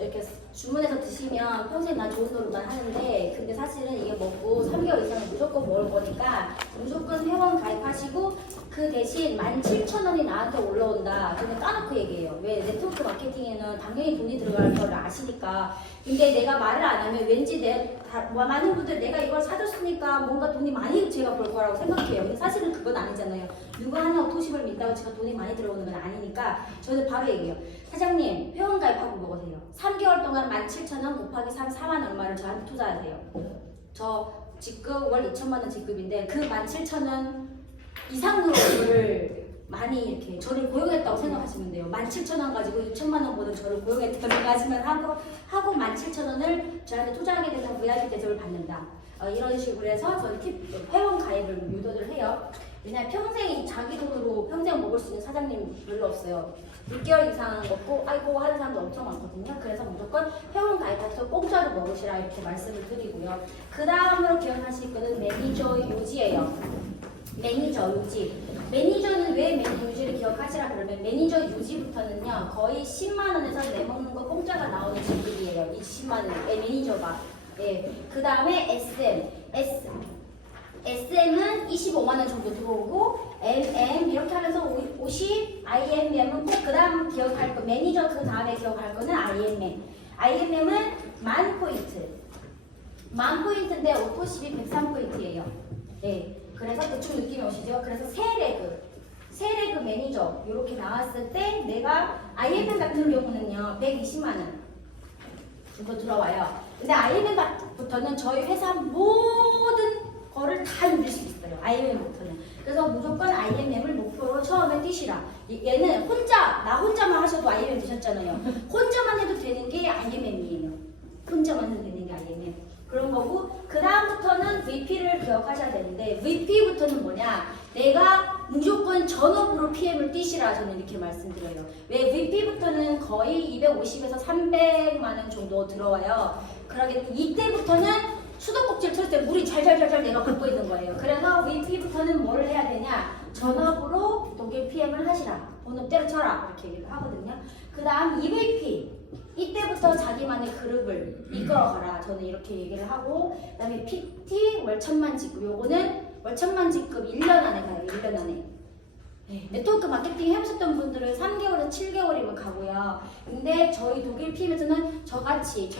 이렇게 주문해서 드시면 평생 난 좋은 노릇만 하는데 근데 사실은 이게 먹고 3개월 이상은 무조건 먹을 거니까 무조건 회원 가입하시고 그 대신 17,000원이 나한테 올라온다. 저는 까놓고 얘기해요. 왜 네트워크 마케팅에는 당연히 돈이 들어갈 걸 아시니까. 근데 내가 말을 안 하면 왠지 많은 분들 내가 이걸 사줬으니까 뭔가 돈이 많이 제가 벌 거라고 생각해요. 근데 사실은 그건 아니잖아요. 누가 하나 토식을 믿다고 제가 돈이 많이 들어오는 건 아니니까 저는 바로 얘기해요. 사장님 회원 가입하고 먹으세요. 3개월 동안 17,000원 곱하기 3, 4만 얼마를 저한테 투자하세요. 저 직급 월 2천만 원 직급인데 그 17,000원 이상으로 저를 많이 이렇게 저를 고용했다고 생각하시면 돼요. 17,000원 가지고 2천만 원 버는 저를 고용했다고 생각하시면 하고 17,000원을 저한테 투자하게 되면 VIP 대접을 받는다. 이런 식으로 해서 저희 회원 가입을 유도를 해요. 왜냐면 평생 자기 돈으로 평생 먹을 수 있는 사장님 별로 없어요. 6개월 이상 먹고 아이고 하는 사람도 엄청 많거든요. 그래서 무조건 회원 가입해서 공짜로 먹으시라 이렇게 말씀을 드리고요. 그 다음으로 기억하실 거는 매니저 유지예요. 매니저 유지. 매니저는 왜 매니저 유지를 기억하시라 그러면 매니저 유지부터는요 거의 10만 원에서 내먹는 거 공짜가 나오는 직급이에요. 이 10만 원 매니저가. 예. 그 다음에 SM은 25만 원 정도 들어오고 MM 이렇게 하면서 50, IMM은 꼭 그 다음 기억할 거 매니저 그 다음에 기억할 거는 IMM. IMM은 10,000포인트. 10,000포인트인데 오토십이 103포인트예요. 예. 그래서 대충 느낌이 오시죠? 그래서 세레그 매니저 이렇게 나왔을 때 내가 IMM 같은 경우는요 120만 원 정도 들어와요. 근데 IMM부터는 저희 회사 모든 거를 다 이길 수 있어요. IMM부터는. 그래서 무조건 IMM을 목표로 처음에 뛰시라. 얘는 나 혼자만 하셔도 IMM 되셨잖아요. 혼자만 해도 되는 게 IMM이에요. 혼자만 해도 되는 게 IMM. 그런 거고 그 다음부터는 VP를 기억하셔야 되는데 VP부터는 뭐냐? 내가 무조건 전업으로 PM을 뛰시라 저는 이렇게 말씀드려요. 왜 VP부터는 거의 250에서 300만 원 정도 들어와요. 그러게 이때부터는 수도꼭지를 틀 때 물이 잘잘잘잘 내가 붓고 있는 거예요. 그래서 VP부터는 뭐를 해야 되냐? 전업으로 독일 PM을 하시라. 본업 때려쳐라. 이렇게 얘기를 하거든요. 그 다음 EVP. 이때부터 자기만의 그룹을 이끌어가라. 저는 이렇게 얘기를 하고 그 다음에 PT 월 1,000만 직급. 요거는 월 1,000만 직급 1년 안에 가요. 1년 안에. 네. 네트워크 마케팅 해보셨던 분들은 3개월에서 7개월이면 가고요. 근데 저희 독일 PM에서는 저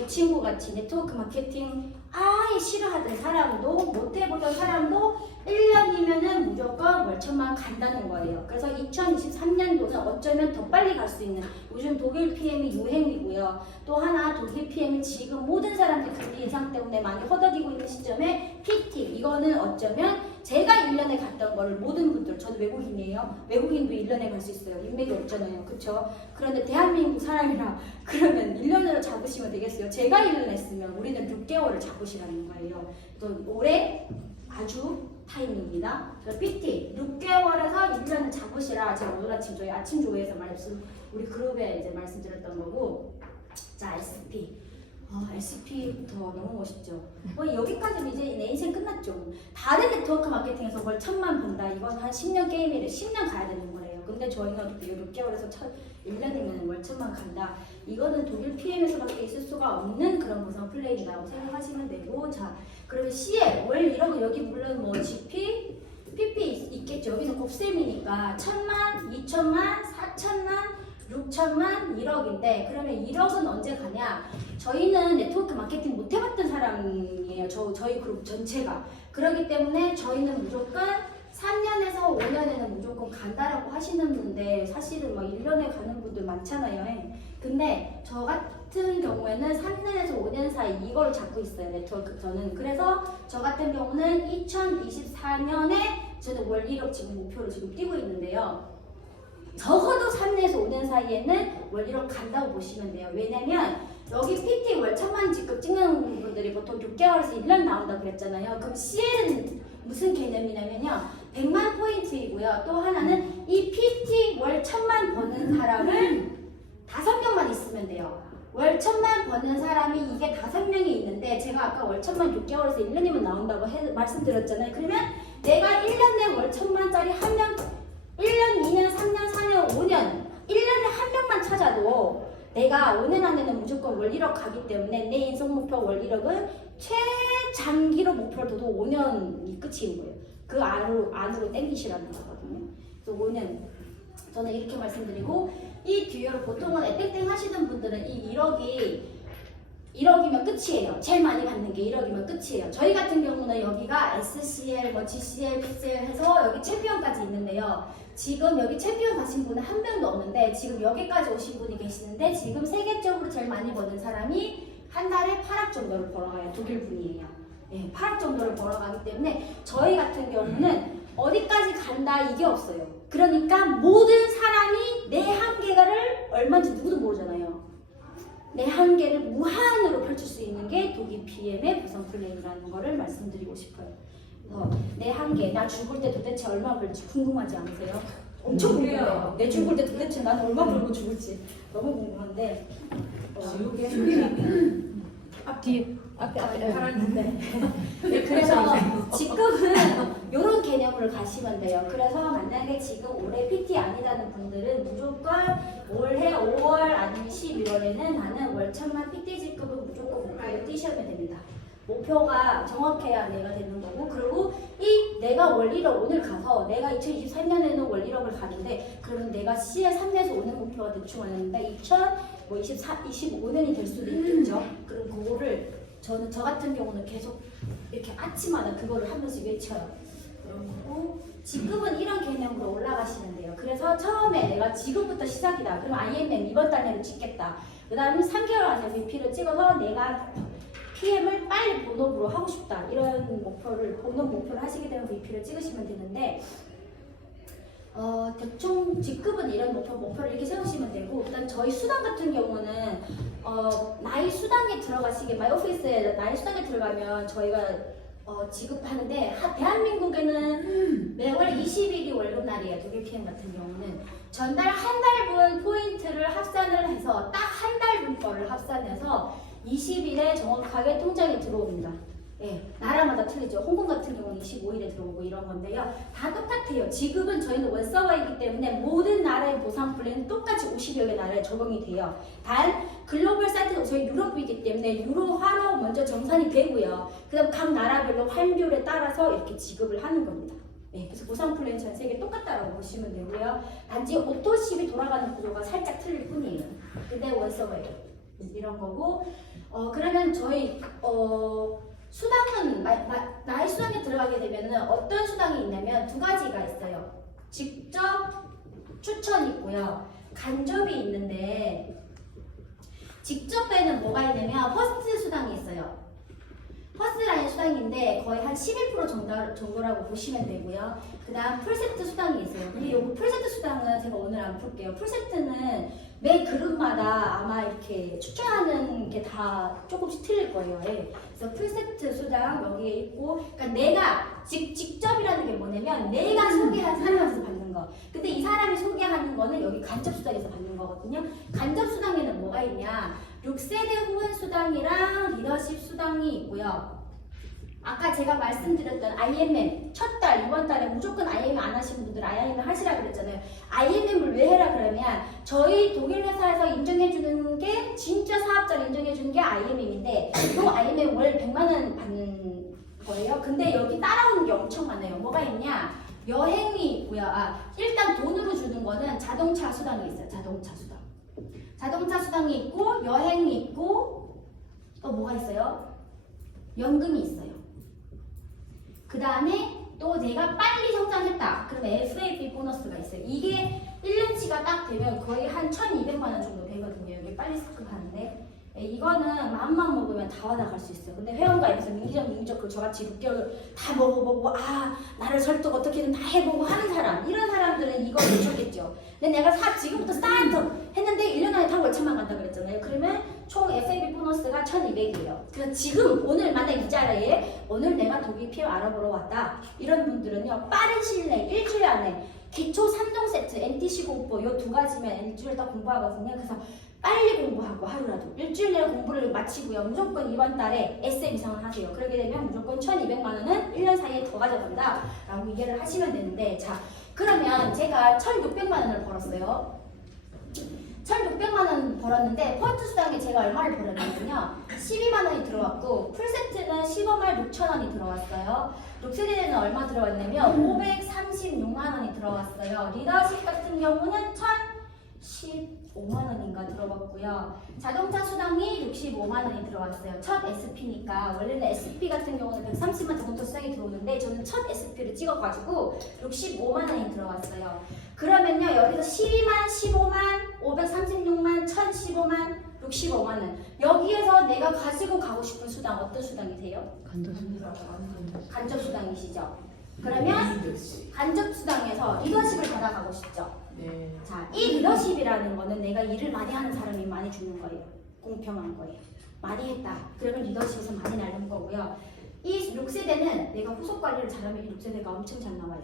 친구같이 네트워크 마케팅 아예 싫어하던 사람도 못 해보던 사람도 1년이면은 무조건 월 1,000만 간다는 거예요. 그래서 2023년도는 어쩌면 더 빨리 갈 수 있는 요즘 독일 PM이 유행이고요. 또 하나 독일 PM이 지금 모든 사람들이 금리 인상 때문에 많이 허덕이고 있는 시점에 PT 이거는 어쩌면 제가 1년에 갔던 거를 모든 분들 저도 외국인이에요. 외국인도 1년에 갈 수 있어요. 인맥이 없잖아요. 그쵸? 그런데 대한민국 사람이라 그러면 1년으로 잡으시면 되겠어요. 제가 1년 했으면 우리는 6개월을 잡으시라는 거예요. 또 올해 아주 타임입니다. PT 6개월에서 1년을 잡으시라. 제가 오늘 아침 저희 아침 조회에서 우리 그룹에 이제 말씀드렸던 거고. 자, SP. SP부터 너무 멋있죠. 여기까지는 이제 내 인생 끝났죠. 다른 네트워크 마케팅에서 월 1,000만 번다. 이건 한 10년 게임이래. 10년 가야 되는 거예요. 근데 저희는 6개월에서 1년이면 월 1,000만 간다. 이거는 독일 PM에서밖에 있을 수가 없는 그런 구성 플레이라고 생각하시면 되고. 자, 그러면 CL 월 이런 거 여기 물론 뭐 GP, PP 있겠죠. 여기는 곱셈이니까 1,000만, 2,000만, 4,000만 6천만 1억인데 그러면 1억은 언제 가냐? 저희는 네트워크 마케팅 못 해봤던 사람이에요. 저희 그룹 전체가. 그렇기 때문에 저희는 무조건 3년에서 5년에는 무조건 간다라고 하시는 분들 사실은 막 1년에 가는 분들 많잖아요. 근데 저 같은 경우에는 3년에서 5년 사이 이걸 잡고 있어요. 네트워크 저는. 그래서 저 같은 경우는 2024년에 저는 월 1억 지금 목표로 지금 뛰고 있는데요. 적어도 3년에서 5년 사이에는 월 1억 간다고 보시면 돼요. 왜냐면 여기 PT 월 1,000만 직급 찍는 분들이 보통 6개월에서 1년 나온다고 그랬잖아요. 그럼 CL은 무슨 개념이냐면요. 100만 포인트이고요. 또 하나는 이 PT 월 1,000만 버는 사람을 5명만 있으면 돼요. 월 1,000만 버는 사람이 이게 5명이 있는데 제가 아까 월 1,000만 6개월에서 1년이면 나온다고 말씀드렸잖아요. 그러면 내가 1년 내 월 1,000만짜리 한 명 1년, 2년, 3년, 4년, 5년 1년에 한 명만 찾아도 내가 5년 안에는 무조건 월 1억 가기 때문에 내 인생 목표 월 1억은 최장기로 목표를 둬도 5년이 끝인 거예요. 그 안으로 땡기시라는 거거든요. 그래서 5년 저는 이렇게 말씀드리고 이 뒤로 보통은 땡땡 하시는 분들은 이 1억이면 끝이에요. 제일 많이 받는 게 1억이면 끝이에요. 저희 같은 경우는 여기가 SCL, 뭐 GCL, PCL 해서 여기 챔피언까지 있는데요. 지금 여기 챔피언 가신 분은 한 명도 없는데 지금 여기까지 오신 분이 계시는데 지금 세계적으로 제일 많이 버는 사람이 한 달에 8억 정도를 벌어가요. 독일 분이에요. 네, 8억 정도를 벌어가기 때문에 저희 같은 경우는 어디까지 간다 이게 없어요. 그러니까 모든 사람이 내 한계가를 얼마인지 누구도 모르잖아요. 내 한계를 무한으로 펼칠 수 있는 게 독일 PM의 보상 플랜이라는 거를 말씀드리고 싶어요. 내 한계, 나 죽을 때 도대체 얼마 벌지 궁금하지 않으세요? 엄청 궁금해요. 내 죽을 때 도대체 나는 얼마 벌고 죽을지 너무 궁금한데. 앞뒤 네. 그래서 지금은 이런 개념으로 가시면 돼요. 그래서 만약에 지금 올해 PT 아니다는 분들은 무조건 올해 5월 아니면 11월에는 나는 월 1000만 PT 직급을 무조건 목표로 뛰시면 됩니다. 목표가 정확해야 내가 되는 거고, 그리고 이 내가 월 1억 오늘 가서 내가 2023년에는 월 1억을 가는데 그러면 내가 CL 3년에서 오는 목표가 대충 왔는데 25년이 될 수도 있겠죠. 그럼 그거를 저 같은 경우는 계속 이렇게 아침마다 그거를 한 번씩 외쳐요. 그리고 지금은 이런 개념으로 올라가시면 돼요. 그래서 처음에 내가 지금부터 시작이다. 그럼 IMM 이번 달 내로 찍겠다. 그 다음에 3개월 안에 VP를 찍어서 내가 PM을 빨리 본업으로 하고 싶다. 이런 본업 목표를 하시게 되면 VP를 찍으시면 되는데 대충 직급은 이런 목표를 이렇게 세우시면 되고, 일단 저희 수당 같은 경우는 나이 수당에 들어가시게 마이오피스에 나이 수당에 들어가면 저희가 지급하는데 대한민국에는 매월 20일이 월급날이에요. 독일 PM 같은 경우는 전달 한 달분 포인트를 합산을 해서 딱 한 달분 거를 합산해서 20일에 정확하게 통장에 들어옵니다. 예, 나라마다 틀리죠. 홍콩 같은 경우는 25일에 들어오고 이런 건데요. 다 똑같아요. 지급은 저희는 원서버이기 때문에 모든 나라의 보상 플랜은 똑같이 50여 개 나라에 적용이 돼요. 단 글로벌 사이트도 저희 유럽이기 때문에 유로화로 먼저 정산이 되고요. 그 다음 각 나라별로 환율에 따라서 이렇게 지급을 하는 겁니다. 네, 그래서 보상 플랜 전 세계 똑같다라고 보시면 되고요. 단지 오토십이 돌아가는 구조가 살짝 틀릴 뿐이에요. 근데 원서버이 이런 거고, 그러면 저희 수당은 나의 수당에 들어가게 되면은 어떤 수당이 있냐면 두 가지가 있어요. 직접 추천 있고요. 간접이 있는데 직접에는 뭐가 있냐면 퍼스트 수당이 있어요. 퍼스트 라인 수당인데 거의 한 11% 정도라고 보시면 되고요. 그 다음 풀세트 수당이 있어요. 근데 요거 풀세트 수당은 제가 오늘 안 풀게요. 풀세트는 매 그룹마다 아마 이렇게 추천하는 게 다 조금씩 틀릴 거예요. 예. 그래서 풀세트 수당 여기에 있고, 그러니까 내가 직접이라는 게 뭐냐면 내가 소개한 사람에서 받는 거. 근데 이 사람이 소개하는 거는 여기 간접 수당에서 받는 거거든요. 간접 수당에는 뭐가 있냐? 6세대 후원 수당이랑 리더십 수당이 있고요. 아까 제가 말씀드렸던 IMM 첫 달, 이번 달에 무조건 IMM 안 하시는 분들 IMM 하시라 그랬잖아요. IMM을 왜 해라 그러면 저희 독일 회사에서 인정해주는 게 진짜 사업자를 인정해주는 게 IMM인데 또 IMM 월 100만 원 받는 거예요. 근데 여기 따라오는 게 엄청 많아요. 뭐가 있냐? 여행이 있고요. 일단 돈으로 주는 거는 자동차 수당이 있어요. 자동차 수당이 있고 여행이 있고 또 뭐가 있어요? 연금이 있어요. 그 다음에 또 내가 빨리 성장했다. 그러면 FAP 보너스가 있어요. 이게 1년치가 딱 되면 거의 한 1,200만 원 정도 되거든요. 여기 빨리 스급하는데 이거는 마음만 먹으면 다 받아갈 수 있어요. 근데 회원가입해서 민기적 저같이 6개월 다 먹어보고 나를 설득 어떻게든 다 해보고 하는 사람, 이런 사람들은 이거 못 찾겠죠. 근데 내가 지금부터 스타트 했는데 1년 안에 다 5천만 간다 그랬잖아요. 그러면 총 FAB 보너스가 1,200이에요. 그래서 지금 오늘 만약 이 자리에 오늘 내가 독일 PM 알아보러 왔다. 이런 분들은요. 빠른 시일 내에 일주일 안에 기초 3종 세트, NTC 공부 요 두 가지면 일주일 다 공부하거든요. 그래서 빨리 공부하고 하루라도 일주일 내에 공부를 마치고요. 무조건 이번 달에 SM 이상을 하세요. 그렇게 되면 무조건 1,200만 원은 1년 사이에 더 가져간다 라고 이해를 하시면 되는데, 자 그러면 제가 1,600만 원을 벌었어요. 1,600만 원 벌었는데 포인트 수당에 제가 얼마를 벌었냐면요. 12만 원이 들어왔고 풀세트는 15만 6천 원이 들어왔어요. 6세대는 얼마 들어왔냐면 536만 원이 들어왔어요. 리더십 같은 경우는 1,015만 원인가 들어갔고요. 자동차 수당이 65만 원이 들어왔어요. 첫 SP니까 원래는 SP 같은 경우는 130만 자동차 수당이 들어오는데 저는 첫 SP를 찍어가지고 65만 원이 들어왔어요. 그러면요 여기서 12만, 15만, 536만, 1,015만, 65만 원 여기에서 내가 가지고 가고 싶은 수당 어떤 수당이세요? 간접 수당이시죠? 그러면 간접 수당에서 리더십을 받아가고 싶죠? 네. 자, 이 리더십이라는 거는 내가 일을 많이 하는 사람이 많이 주는 거예요. 공평한 거예요. 많이 했다. 그러면 리더십에서 많이 나는 거고요. 이 6세대는 내가 후속 관리를 잘하면 이 6세대가 엄청 잘 나와요.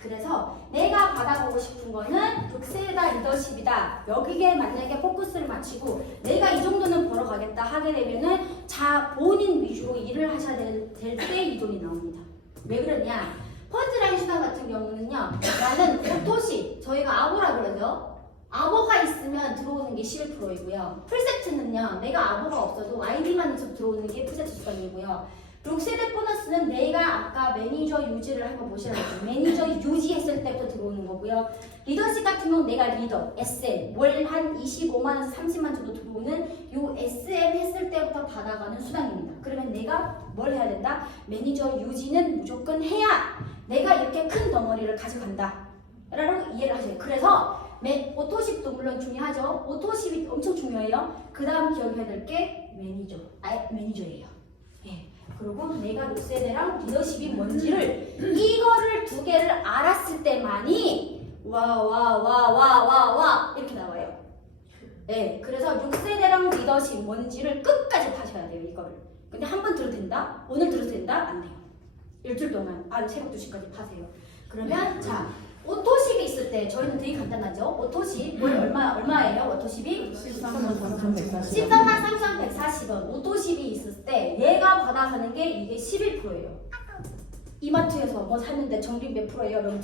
그래서 내가 받아보고 싶은 거는 6세대다 리더십이다. 여기에 만약에 포커스를 맞추고 내가 이 정도는 벌어가겠다 하게 되면은 자 본인 위주로 일을 하셔야 될 때 이 돈이 나옵니다. 왜 그러냐? 펀드라인 수당 같은 경우는요. 나는 오토시 저희가 아보라 그러죠. 아보가 있으면 들어오는 게 11%이고요. 풀세트는요. 내가 아보가 없어도 아이디만 있어도 들어오는 게 풀세트 수당이고요. 6세대 보너스는 내가 아까 매니저 유지를 한번 보시라고 했죠. 매니저 유지했을 때부터 들어오는 거고요. 리더십 같은 경우는 내가 리더, SM, 월 한 25만원, 30만 정도 들어오는 요 SM 했을 때부터 받아가는 수당입니다. 그러면 내가 뭘 해야 된다? 매니저 유지는 무조건 해야 내가 이렇게 큰 덩어리를 가져간다. 라고 이해를 하세요. 그래서 오토십도 물론 중요하죠. 오토십이 엄청 중요해요. 그 다음 기억해야 될 게 매니저예요. 예. 그리고 내가 6세대랑 리더십이 뭔지를 이거를 두 개를 알았을 때만이 와 이렇게 나와요. 네, 그래서 6세대랑 리더십 뭔지를 끝까지 파셔야 돼요. 이거를. 근데 한 번 들어도 된다? 오늘 들어도 된다? 안 돼요. 일주일 동안 새벽 2시까지 파세요. 그러면 자 오토십이 있을 때 저희는 되게 간단하죠. 오토십 얼마예요? 오토십이 13만 3,140원. 오토십이 있을 때 얘가 받아가는 게 이게 11%예요. 이마트에서 뭐 샀는데 정리 몇 프로예요? 몇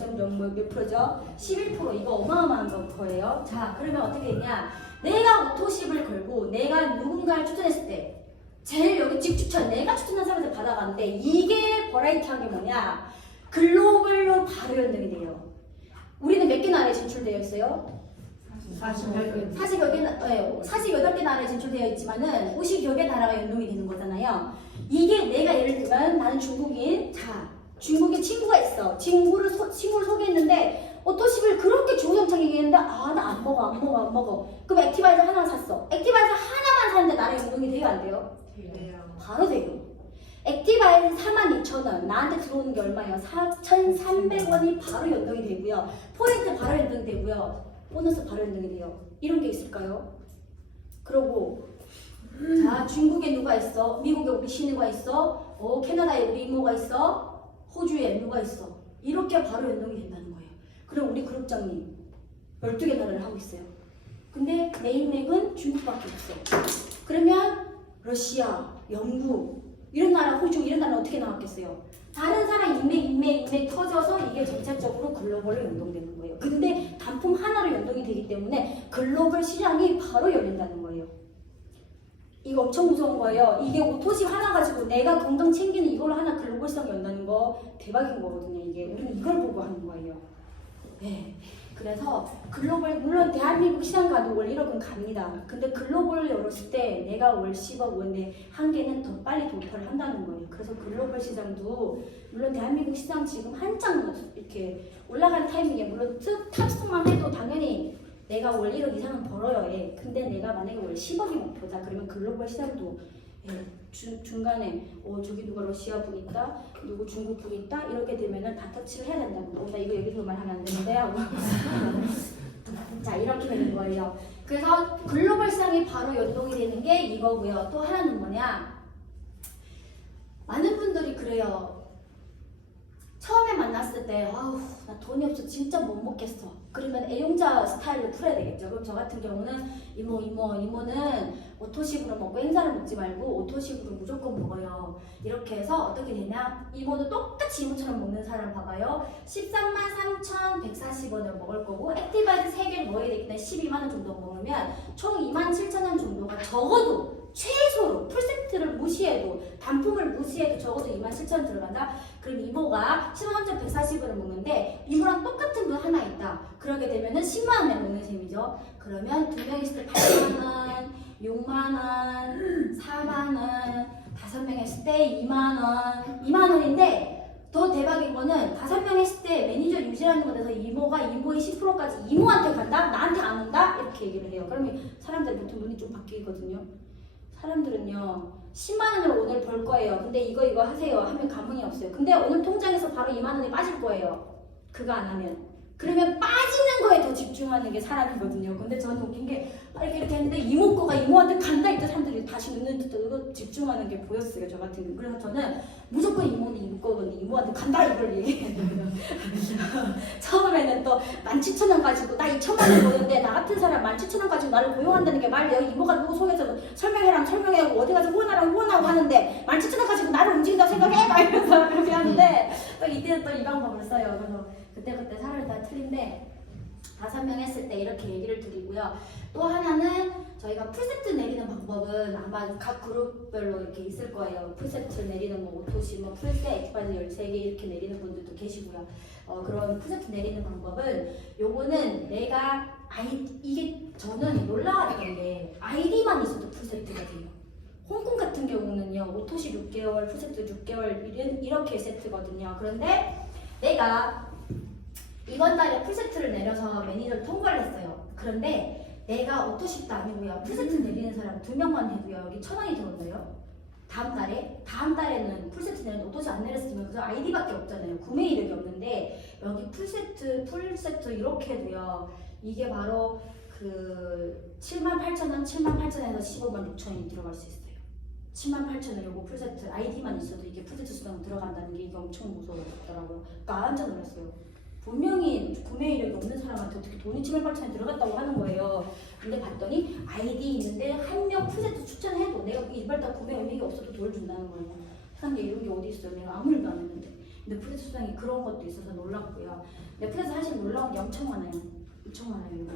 프로죠? 11% 이거 어마어마한 거예요. 자 그러면 어떻게 했냐? 내가 오토십을 걸고 내가 누군가를 추천했을 때 제일 여기 집 추천 내가 추천한 사람한테 받아가는데 이게 버라이티한 게 뭐냐? 글로벌로 바로 연동이 돼요. 우리는 몇 개 나라에 진출되어 있어요? 48개 나라에 진출되어 있지만은 50여 개 나라가 연동이 되는 거잖아요. 이게 내가 예를 들면 나는 중국인, 자 중국에 친구가 있어. 친구를 소개했는데 오토십을 그렇게 주구장창 얘기했는데 나 안 먹어. 그럼 액티바이저 하나만 샀어. 액티바이저 하나만 샀는데 나라에 연동이 돼요, 안 돼요? 바로 돼요. 액티바이저 42,000원 나한테 들어오는 게 얼마예요? 4,300원이 바로 연동이 되고요. 포인트 바로 연동이 되고요. 보너스 바로 연동이 돼요. 이런 게 있을까요? 그러고 자 중국에 누가 있어? 미국에 우리 신우가 있어? 캐나다에 우리 이모가 있어? 호주에 누가 있어? 이렇게 바로 연동이 된다는 거예요. 그럼 우리 그룹장님 12개 나라를 하고 있어요. 근데 내 인맥은 중국밖에 없어. 그러면 러시아, 영국 이런 나라, 호주 이런 나라 어떻게 나왔겠어요? 다른 사람 인맥 터져서 이게 전체적으로 글로벌로 연동되는 거예요. 근데 단품 하나로 연동이 되기 때문에 글로벌 시장이 바로 열린다는 거예요. 이거 엄청 무서운 거예요. 이게 오토십 하나 가지고 내가 건강 챙기는 이걸 하나 글로벌 시장 연다는 거 대박인 거거든요. 이게 우리는 이걸 보고 하는 거예요. 네. 그래서 글로벌 물론 대한민국 시장 가도 월 1억은 갑니다. 근데 글로벌 열었을 때 내가 월 10억 원인데 한 개는 더 빨리 돌파를 한다는 거예요. 그래서 글로벌 시장도 물론 대한민국 시장 지금 한창 이렇게 올라가는 타이밍에 물론 탑스만 해도 당연히 내가 월 1억 이상은 벌어요. 예. 근데 내가 만약에 월 10억이 목표다. 그러면 글로벌 시장도 중간에 저기 누가 러시아 분 있다, 누구 중국 분 있다 이렇게 되면은 다 터치를 해야 된다고. 나 이거 여기서 말하면 안 되는데 하고 자 이렇게 되는 거예요. 그래서 글로벌 시장이 바로 연동이 되는 게 이거고요. 또 하나는 뭐냐? 많은 분들이 그래요. 처음에 만났을 때 아우 나 돈이 없어 진짜 못 먹겠어. 그러면 애용자 스타일로 풀어야 되겠죠. 그럼 저 같은 경우는 이모는 오토식으로 먹고 행사를 먹지 말고 오토식으로 무조건 먹어요. 이렇게 해서 어떻게 되냐? 이모도 똑같이 이모처럼 먹는 사람 봐봐요. 133,140원을 먹을 거고 액티바이드 3개를 먹어야 되기 때문에 12만 원 정도 먹으면 총 27,000원 정도가 적어도 최소로 풀세트를 무시해도 단품을 무시해도 적어도 27,000원 들어간다. 그럼 이모가 13140원을 먹는데 이모랑 똑같은 분 하나 있다. 그러게 되면은 10만 원에 먹는 셈이죠. 그러면 두 명 있을 때 8만 원, 6만 원, 4만 원, 5명 했을 때 2만 원, 2만 원인데 더 대박인 거는 5명 했을 때 매니저 유지라는 것에서 이모가 이모의 10%까지 이모한테 간다? 나한테 안 온다? 이렇게 얘기를 해요. 그러면 사람들이 보통 눈이 좀 바뀌거든요. 사람들은요 10만 원으로 오늘 벌 거예요. 근데 이거 하세요 하면 감흥이 없어요. 근데 오늘 통장에서 바로 2만 원이 빠질 거예요. 그거 안 하면. 그러면 빠지는 거에 더 집중하는 게 사람이거든요. 근데 저는 웃긴 게 이렇게 했는데 이모 거가 이모한테 간다 이때 사람들이 다시 눈을 뜨고 집중하는 게 보였어요. 저 같은 경우. 그래서 저는 무조건 이모는 이모 거거든요. 이모한테 간다 이걸 얘기해요. 처음에는 또 17,000원 가지고 나 2천만 원 보는데 나 같은 사람 17,000원 가지고 나를 고용한다는 게 말이에요. 이모가 누구 속에서 설명해하고 어디 가서 후원하고 하는데 17,000원 가지고 나를 움직인다고 생각해? 막 이러면서 그렇게 하는데 또 이때는 또 이 방법을 써요. 그래서 그때 사람이 다 틀린데 5명 했을 때 이렇게 얘기를 드리고요. 또 하나는 저희가 풀세트 내리는 방법은 아마 각 그룹별로 이렇게 있을 거예요. 풀세트 내리는 뭐 오토시, 뭐 풀세, 액티바이드 13개 이렇게 내리는 분들도 계시고요. 그런 풀세트 내리는 방법은 요거는 내가 이게 저는 놀라웠던 게 아이디만 있어도 풀세트가 돼요. 홍콩 같은 경우는요 오토시 6개월, 풀세트 6개월 이렇게 세트거든요. 그런데 내가 이번 달에 풀세트를 내려서 매니저를 통과를 했어요. 그런데 내가 오토십도 아니고요. 풀세트 내리는 사람 2명만 해도요. 여기 1,000원이 들었어요. 다음 달에는 풀세트 내는 오토시 안 내렸으면 그저 아이디밖에 없잖아요. 구매 이력이 없는데 여기 풀세트 이렇게 해도요. 이게 바로 그 78,000원, 78,000원에서 156,000원이 들어갈 수 있어요. 78,000원 요거 풀세트 아이디만 있어도 이게 풀세트 수당 들어간다는 게 이게 엄청 무서웠더라고요. 그러니까 깜짝 놀랐어요. 분명히 구매 이력이 없는 사람한테 어떻게 돈이 78,000원이 들어갔다고 하는 거예요. 근데 봤더니 아이디 있는데 한 명 풀세트 추천해도 내가 이번 달 구매 의미가 없어도 돈을 준다는 거예요. 세상에 이런 게 어디 있어요. 내가 아무 일도 안 했는데. 근데 풀세트 수당이 그런 것도 있어서 놀랐고요. 근데 풀세트 사실 놀라운 게 엄청 많아요. 엄청 많아요. 이거.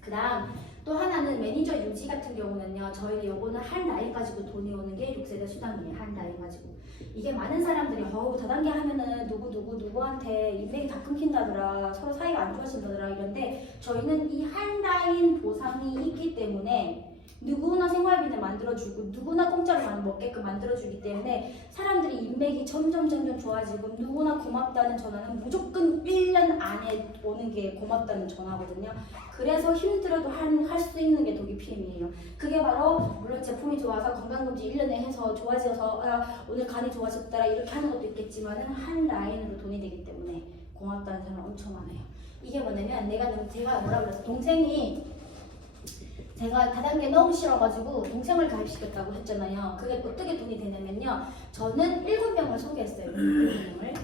그 다음 또 하나는 매니저 유지 같은 경우는요. 저희가 요거는 한 라인 가지고 돈이 오는 게 6세대 수당이에요. 한 라인 가지고. 이게 많은 사람들이 다단계 하면은 누구한테 인맥이 다 끊긴다더라, 서로 사이가 안 좋아진다더라 이런데 저희는 이 한 라인 보상이 있기 때문에 누구나 생활비를 만들어주고 누구나 공짜로 먹게끔 만들어주기 때문에 사람들이 인맥이 점점 좋아지고 누구나 고맙다는 전화는 무조건 1년 안에 오는 게 고맙다는 전화거든요. 그래서 힘들어도 할 수 있는 게 도기PM이에요. 그게 바로 물론 제품이 좋아서 건강검진 1년에 해서 좋아져서 오늘 간이 좋아졌더라 이렇게 하는 것도 있겠지만 한 라인으로 돈이 되기 때문에 고맙다는 사람 엄청 많아요. 이게 뭐냐면 제가 뭐라 그랬어 동생이 제가 다단계 너무 싫어가지고 동생을 가입시켰다고 했잖아요. 그게 어떻게 돈이 되냐면요. 저는 7명을 소개했어요. 7명을.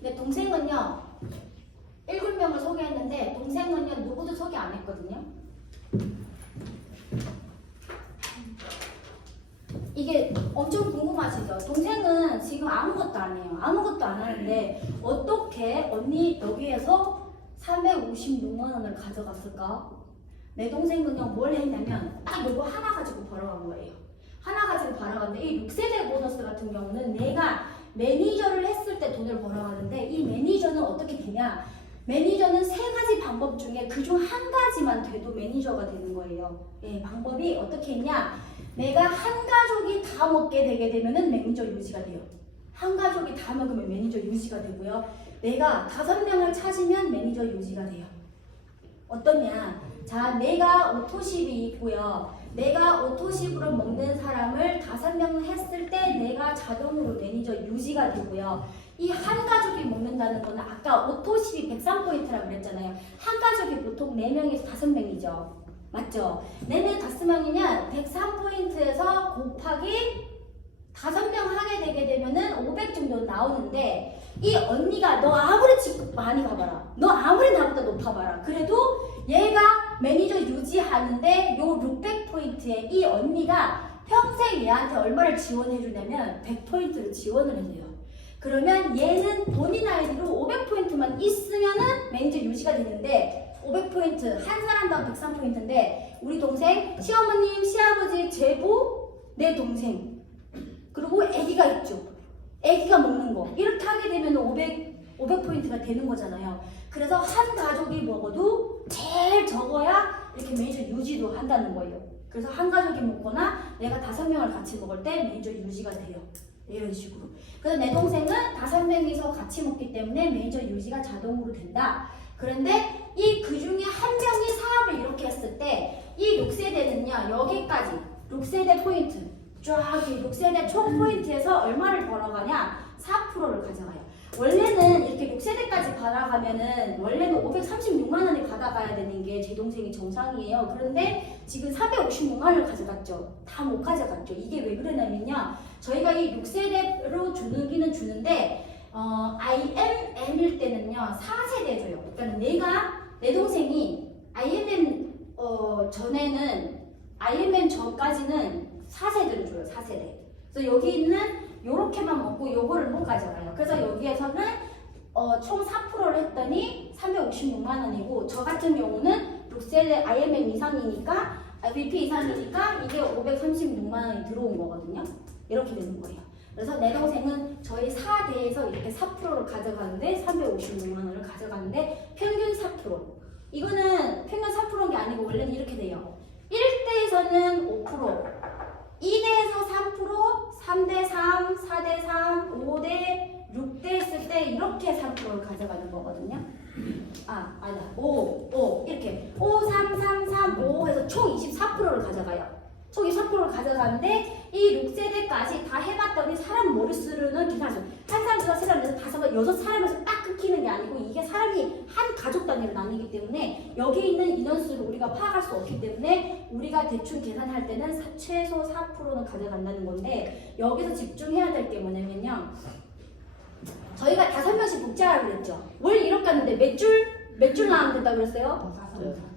근데 동생은요. 7명을 소개했는데 동생은요. 누구도 소개 안 했거든요. 이게 엄청 궁금하시죠? 동생은 지금 아무것도 안 해요. 아무것도 안 하는데 어떻게 언니 여기에서 356만 원을 가져갔을까? 내 동생은요 뭘 했냐면 딱 요거 하나 가지고 벌어간 거예요. 하나 가지고 벌어갔는데 이 6세대 보너스 같은 경우는 내가 매니저를 했을 때 돈을 벌어가는데 이 매니저는 어떻게 되냐? 매니저는 3가지 방법 중에 그중 한 가지만 돼도 매니저가 되는 거예요. 예, 방법이 어떻게 했냐? 내가 한 가족이 다 먹게 되게 되면은 매니저 유지가 돼요. 한 가족이 다 먹으면 매니저 유지가 되고요. 내가 5명을 찾으면 매니저 유지가 돼요. 어떠냐? 자, 내가 오토십이 있고요. 내가 오토십으로 먹는 사람을 5명 했을 때 내가 자동으로 매니저 유지가 되고요. 이 한 가족이 먹는다는 거는 아까 오토십이 103포인트라고 그랬잖아요. 한 가족이 보통 4명에서 5명이죠. 맞죠? 4명 5명이면 103포인트에서 곱하기 5명 하게 되게 되면은 500 정도 나오는데 이 언니가 너 아무리 직급 많이 가봐라. 너 아무리 나보다 높아봐라. 그래도 얘가 매니저 유지하는데 요 600포인트에 이 언니가 평생 얘한테 얼마를 지원해 주냐면 100포인트를 지원을 해줘요. 그러면 얘는 본인 아이디로 500포인트만 있으면은 매니저 유지가 되는데 500포인트 한 사람당 103포인트인데 우리 동생, 시어머님, 시아버지, 제부, 내 동생 그리고 애기가 있죠. 애기가 먹는 거 이렇게 하게 되면 500포인트가 되는 거잖아요. 그래서 한 가족이 먹어도 제일 적어야 이렇게 매니저 유지도 한다는 거예요. 그래서 한 가족이 먹거나 내가 5명을 같이 먹을 때 매니저 유지가 돼요. 이런 식으로. 그래서 내 동생은 5명이서 같이 먹기 때문에 매니저 유지가 자동으로 된다. 그런데 이 그 중에 한 명이 사업을 이렇게 했을 때 이 6세대는요 여기까지 6세대 포인트 쫙 6세대 총 포인트에서 얼마를 벌어가냐 4%를 가져가요. 원래는 이렇게 6세대까지 받아가면은 원래는 536만 원을 받아가야 되는 게 제 동생이 정상이에요. 그런데 지금 456만 원을 가져갔죠. 다 못 가져갔죠. 이게 왜 그러냐면요. 저희가 이 6세대로 주기는 주는데 IMM일 때는요 4세대 줘요. 그러니까 내 동생이 IMM 전에는 IMM 전까지는 4세대를 줘요. 4세대. 그래서 여기 있는 요렇게만 먹고 요거를 못 가져가요. 그래서 여기에서는 총 4%를 했더니 356만 원이고 저 같은 경우는 6세대 IMM 이상이니까 BP 이상이니까 이게 536만 원이 들어온 거거든요. 이렇게 되는 거예요. 그래서 내 동생은 저희 4대에서 이렇게 4%를 가져가는데 356만 원을 가져가는데 평균 4%. 이거는 평균 4%인 게 아니고 원래는 이렇게 돼요. 1대에서는 5%, 2대에서 3%, 3대 3, 4대 3, 5대, 6대 했을 때 이렇게 3%를 가져가는 거거든요. 아니다. 5 이렇게 5, 3, 3, 3, 5 해서 총 24%를 가져가요. 총 24%를 가져가는데 이 6세대까지 다 해봤더니 사람 머릿수로는 계산하죠. 한 사람, 두 사람, 세 사람, 네 사람, 5, 6사람에서 딱 끊기는 게 아니고 이게 사람이 한 가족 단위로 나뉘기 때문에 여기 있는 인원수를 우리가 파악할 수 없기 때문에 우리가 대충 계산할 때는 최소 4%는 가져간다는 건데 여기서 집중해야 될 게 뭐냐면요. 저희가 5명씩 복제하라고 그랬죠. 월 1억 갔는데 몇 줄 나오면 된다고 그랬어요?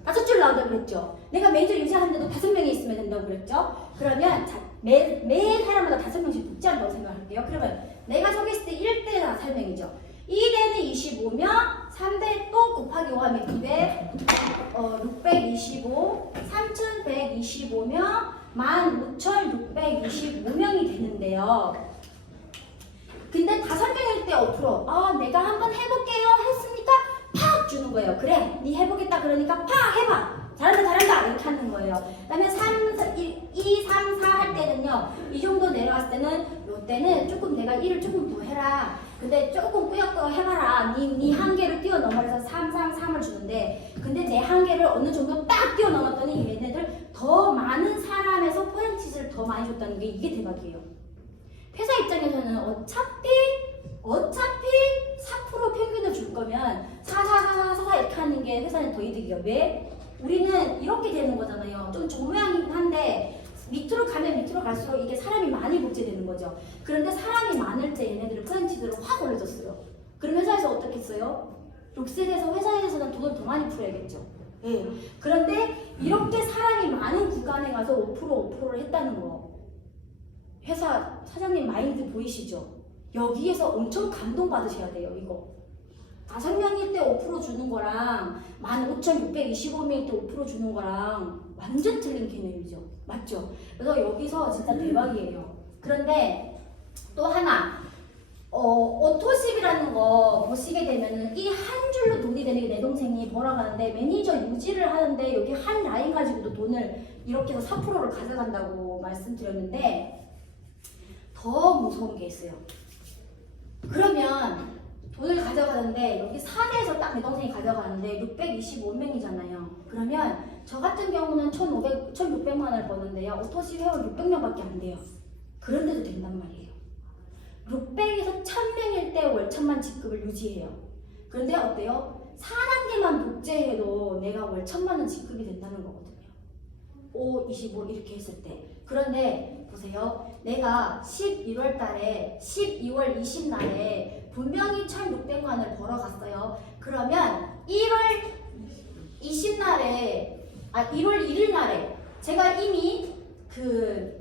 5줄 나온다고 그랬죠. 내가 매니저 유지하는데도 5명이 있으면 된다고 그랬죠. 그러면 매 사람마다 5명씩 복제한다고 생각할게요. 그러면 내가 저기 있을 때 1대가 3명이죠. 2대는 25명, 3대 또 곱하기 5하면 200, 625, 3125명, 15,625명이 되는데요. 근데 5명일 때 5%. 내가 한번 해볼게요 했으니까 팍 주는 거예요. 그래, 니 해보겠다 그러니까 팍 해봐. 잘한다 이렇게 하는 거예요. 그다음에 2, 3, 4 할 때는요. 이 정도 내려왔을 때는 요때는 조금 내가 일을 조금 더 해라. 근데 조금 꾸역꾸역 해봐라. 니 한계를 뛰어넘어서 3, 3, 3을 주는데 근데 내 한계를 어느 정도 딱 뛰어넘었더니 얘네들 더 많은 사람에서 포인트를 더 많이 줬다는 게 이게 대박이에요. 회사 입장에서는 어차피 4% 평균을 줄 거면 4 이렇게 하는 게 회사는 더 이득이에요. 왜? 우리는 이렇게 되는 거잖아요. 좀 저 모양이긴 한데 밑으로 가면 밑으로 갈수록 이게 사람이 많이 복제되는 거죠. 그런데 사람이 많을 때 얘네들은 포인트를 확 올려줬어요. 그럼 회사에서 어떻게 했어요? 6세대에서 회사에서는 돈을 더 많이 풀어야겠죠. 네. 그런데 이렇게 사람이 많은 구간에 가서 5%를 했다는 거. 회사 사장님 마인드 보이시죠? 여기에서 엄청 감동받으셔야 돼요. 이거 5명일 때 5% 주는 거랑 15,625명일 때 5% 주는 거랑 완전 틀린 개념이죠. 맞죠? 그래서 여기서 진짜 대박이에요. 그런데 또 하나 오토십이라는 거 보시게 되면은 이 한 줄로 돈이 되는 게 내 동생이 벌어가는데 매니저 유지를 하는데 여기 한 라인 가지고도 돈을 이렇게 해서 4%를 가져간다고 말씀드렸는데 더 무서운 게 있어요. 그러면 돈을 가져가는데 여기 4대에서 딱 내 동생이 가져가는데 625명이잖아요. 그러면 저 같은 경우는 1,600만 원을 버는데요. 오토십 회원 600명밖에 안 돼요. 그런데도 된단 말이에요. 600에서 1,000명일 때 월 1,000만 지급을 유지해요. 그런데 어때요? 4단계만 복제해도 내가 월 1,000만 원 지급이 된다는 거거든요. 5, 25 이렇게 했을 때. 그런데 보세요. 내가 11월 달에 12월 20날에 분명히 1,600만 원을 벌어갔어요. 그러면 1월 20날에 1월 1일 날에 제가 이미 그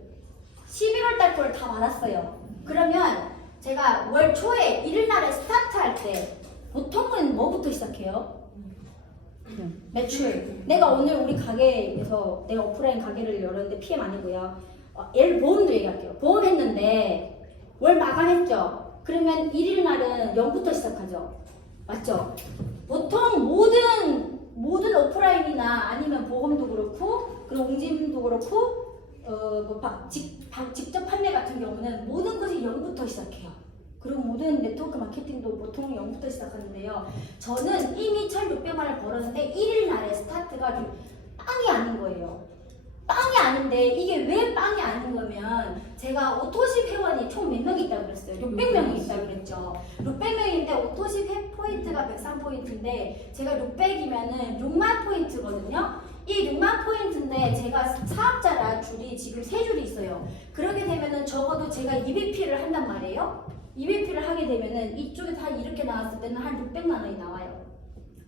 11월 달 걸 다 받았어요. 그러면 제가 월 초에 1일 날에 스타트할 때 보통은 뭐부터 시작해요? 매출. 내가 오늘 우리 가게에서 내가 오프라인 가게를 열었는데 PM 아니고요. 예를 보험도 얘기할게요. 보험 했는데 월 마감했죠. 그러면 1일 날은 0부터 시작하죠. 맞죠? 보통 모든 오프라인이나 아니면 보험도 그렇고 그리고 옹짐도 그렇고 직접 판매 같은 경우는 모든 것이 0부터 시작해요. 그리고 모든 네트워크 마케팅도 보통 0부터 시작하는데요. 저는 이미 1,600만 원을 벌었는데 1일 날에 스타트가 좀 빵이 아닌 거예요. 빵이 아닌데 이게 왜 빵이 아닌 거면 제가 오토십 회원이 총 몇 명이 있다고 그랬어요? 600명이 있다고 그랬죠. 600명인데 오토십 회 포인트가 103포인트인데 제가 600이면은 6만 포인트거든요. 이 6만 포인트인데 제가 사업자라 줄이 지금 3줄이 있어요. 그렇게 되면은 적어도 제가 EBP를 한단 말이에요. EBP를 하게 되면은 이쪽에 다 이렇게 나왔을 때는 한 600만 원이 나와요.